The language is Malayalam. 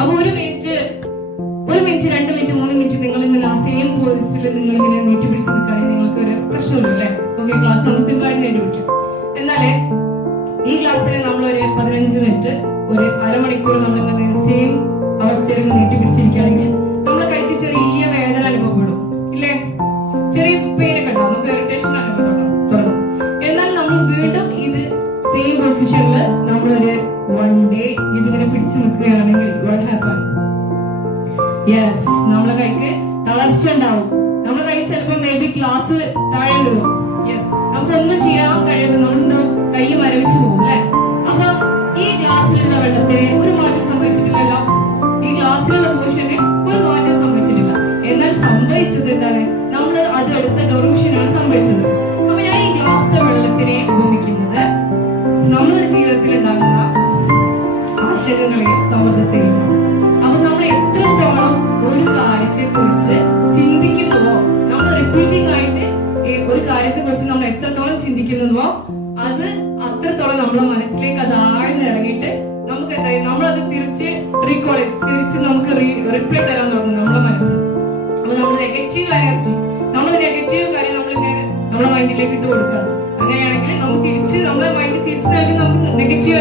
അപ്പൊ ഒരു മിനിറ്റ് 2 മിനിറ്റ് 3 മിനിറ്റ് നിങ്ങൾ ഇങ്ങനെ ആ സെയിം പോയിസിൽ നിങ്ങൾ ഇങ്ങനെ നീട്ടിപ്പിടിച്ച് നിൽക്കുകയാണെങ്കിൽ നിങ്ങൾക്ക് ഒരു പ്രശ്നമില്ല അല്ലേ? ഓക്കെ, ക്ലാസ് നമ്മൾ സിമ്പിൾ ആയിട്ട് നീട്ടിപ്പിടിക്കും. എന്നാലേ ഈ ക്ലാസ്സിൽ നമ്മൾ ഒരു 15 മിനിറ്റ് ഒരു അരമണിക്കൂർ നമ്മൾ സെയിം അവസ്ഥയിൽ നീട്ടിപ്പിടിച്ചിരിക്കുകയാണെങ്കിൽ നമ്മുടെ കൈക്ക് ചെറിയ വേദന അനുഭവപ്പെടും ഇല്ലേ? ചെറിയ പെയിനൊക്കെ ഉണ്ടാവും, നമുക്ക് ഇറിറ്റേഷൻ അനുഭവം തുടങ്ങും. എന്നാൽ നമ്മൾ വീണ്ടും ഇത് സെയിം പൊസിഷനിൽ നമ്മളൊരു 1 ഡേ ഇതിങ്ങനെ പിടിച്ചു നിൽക്കുകയാണെങ്കിൽ വാട്ട് ഹാപ്പൻ? യെസ്, നമ്മളെ കൈക്ക് തളർച്ച ഉണ്ടാവും. നമ്മുടെ കൈ ചിലപ്പോൾ മേ ബി ക്ലാസ് താഴെ വീഴും. യെസ്, നമുക്കൊന്നും ചെയ്യാൻ കഴിയുമ്പോൾ നമ്മളെന്തോ കൈ മരവിച്ചു പോകും അല്ലെ? അപ്പൊ ഈ ഗ്ലാസ്സിലുള്ള വെള്ളത്തിന് ഒരു മാറ്റം സംഭവിച്ചിട്ടില്ലല്ലോ, ഈ ഗ്ലാസ്സിലുള്ള പോർഷന് ഒരു മാറ്റം സംഭവിച്ചിട്ടില്ല. എന്നാൽ സംഭവിച്ചത് എന്താണ്? നമ്മൾ അത് എടുത്ത ഡൊറൂഷനാണ് സംഭവിച്ചത്. അപ്പൊ ഞാൻ ഈ ഗ്ലാസ്സിലെ വെള്ളത്തിനെ ഉപമിക്കുന്നത് നമ്മുടെ ജീവിതത്തിൽ ഉണ്ടാകുന്ന ആശങ്കകളെയും സമ്മർദ്ദത്തെയും. അപ്പൊ നമ്മൾ എത്രത്തോളം ഒരു കാര്യത്തെ കുറിച്ച് ചിന്തിക്കുന്നുവോ, നമ്മൾ റിപ്പീറ്റിംഗ് ആയിട്ട് ഒരു കാര്യത്തെ കുറിച്ച് നമ്മൾ എത്രത്തോളം ചിന്തിക്കുന്നുവോ അത് അത്രത്തോളം നമ്മുടെ മനസ്സിലേക്ക് അത് ആഴ്ന്ന് ഇറങ്ങിയിട്ട് നമുക്ക് എന്തായാലും നമ്മളത് തിരിച്ച് നമുക്ക് റിപ്ലൈ തരാൻ തുടങ്ങും നമ്മുടെ മനസ്സ്. അപ്പൊ നമ്മൾ നെഗറ്റീവ് എനർജി, നമ്മൾ നെഗറ്റീവ് കാര്യം നമ്മുടെ മൈൻഡിലേക്ക് ഇട്ട് കൊടുക്കണം. അങ്ങനെയാണെങ്കിൽ നമുക്ക് തിരിച്ച് നമ്മുടെ മൈൻഡ് തിരിച്ചു നൽകി നമുക്ക് നെഗറ്റീവ്